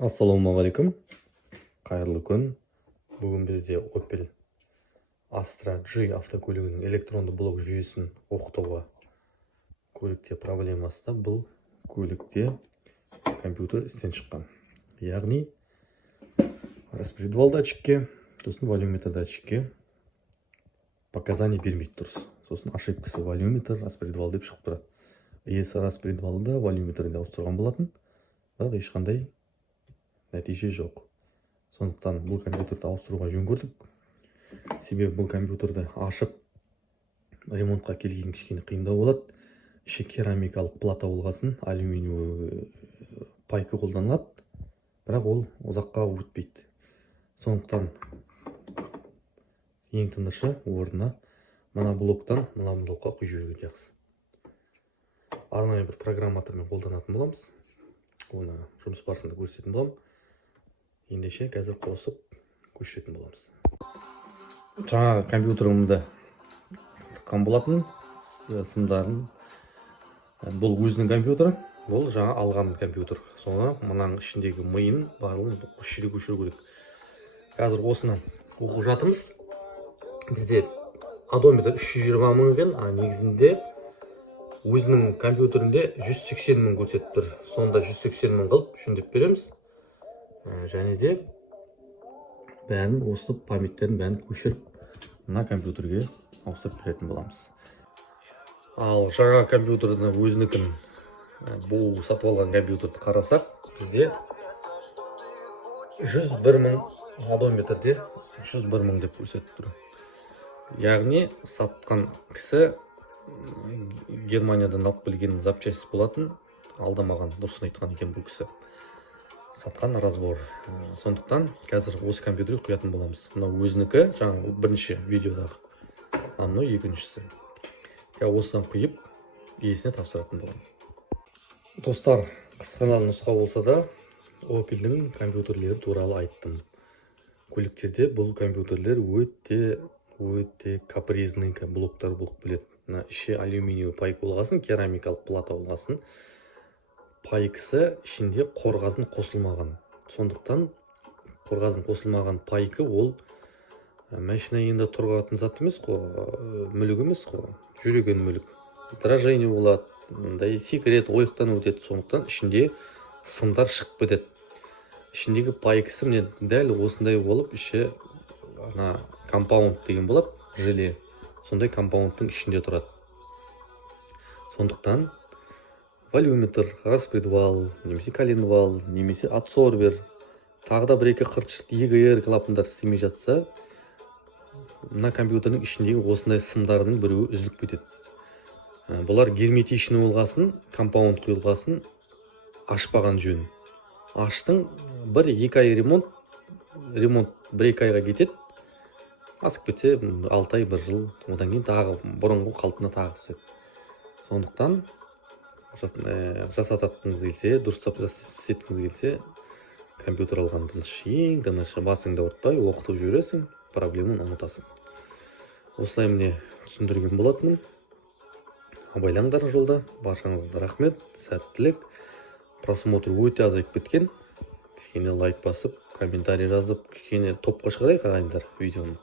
Ассалаумағалейкум, қайырлы күн. Бүгін бізде Opel Astra G автокөлігінің электронды блок жүйесін оқытуға. Көлікте проблемасы да бұл көлікте компьютер істен шыққан. Яғни распредвал датчикке, сосын валюметр датчикке показания бермейді дұрыс. Сосын ошибкасы валюметр, распредвал деп шығып тұрады. Иесі распредвалды валюметрді ауыстырған болатын, бірақ ешқандай нәтиже жоқ. Сондықтан бұл компьютерді ауыстыруға жөн көрдік. Себебі бұл компьютерді ашып ремонтқа келген кішкене қиындау болады. Іші керамикалық плата болғасын, алюминиевый пайка қолданылады, бірақ ол ұзаққа өтпейді. Сондықтан ең тынышы орнына мына блоктан мына блокқа құйып жіберген жақсы. Арнайы бір программатормен қолданатын боламыз. Оны жұмыс барысында көрсететін боламын. Ендеше қазір қосып көшетін боламыз. Жаңа компьютерімді тыққан болатын сымдарын. Бұл өзінің компьютері, бұл жаңа алған компьютер. Соны мынаның ішіндегі миын барлығын көшіру керек. Қазір осыны оқып жатырмыз. Бізде одометр 320 мың екен, негізінде өзінің компьютерінде 180 мың көрсетіп тұр. Сонда 180 мың қылып үшіндеп береміз. Және де бәрін осы памяттерін бәрін көшіріп мына компьютерге ауыстырып беретін боламыз. Ал жаңа компьютерді өзінікін бұл сатып алған компьютерді қарасақ, бізде 101 мың одометрде 101 мың деп көрсетіп тұр. Яғни сатқан кісі Германиядан алып келген запчасть болатын, алдамаған, дұрысын айтқан екен бұл кісі. Сатқан разбор. Сондықтан қазір осы компьютерге құятын боламыз. Мынау өзінікі, жаңа бірінші видеодағы. Мынау екіншісі. Осыдан құйып, иесіне тапсыратын боламын. Достар, қысқана нұсқа болса да, Opel'дің компьютерлері туралы айттым. Көліктерде бұл компьютерлер өте капризный блоктар болып келеді. Іші алюминиевый пайка болғасын, керамикалық плата болғасын, пайкасы ішінде қорғасын қосылмаған. Сондықтан қорғасын қосылмаған пайка ол машина енді тұрғатын зат емес қой, мүлік емес қой, жүрген мүлік. Дрожжение болады, секрет ойықтан өтеді. Сондықтан ішінде сымдар шығып кетеді. Ішіндегі пайкасы міне дәл осындай болып, іші компаунд деген болады, желе. Сондай компаундтың ішінде тұрады. Сондықтан валюметр, распредвал, немесе коленвал, немесе адсорбер, тағы да бір-екі қыртшық EGR клапандар істемей жатса, мына компьютердің ішіндегі осындай сымдардың біреуі үзіліп кетеді. Бұлар герметичный болғасын, компаунд құйылғасын ашпаған жөн. Аштың 1-2 ай ремонт 1-2 айға кетеді. Асып кетсе 6 ай, 1 жыл, одан кейін тағы бұрынғы қалпына тағы түседі. Сондықтан жасататыныңыз келсе, дұрыстап істеткіңіз келсе, компьютер алған ең тынышы, басыңды ауыртпай оқытып жібересің, проблеманы ұмытасың. Осылай міне түсіндірген болатынмын. Абайлаңдар жолда. Баршаңызға рахмет, сәттілік. Просмотр өте азайып кеткен. Кішкене лайк басып, комментарий жазып, кішкене топқа шығарайық ағайындар видеоны.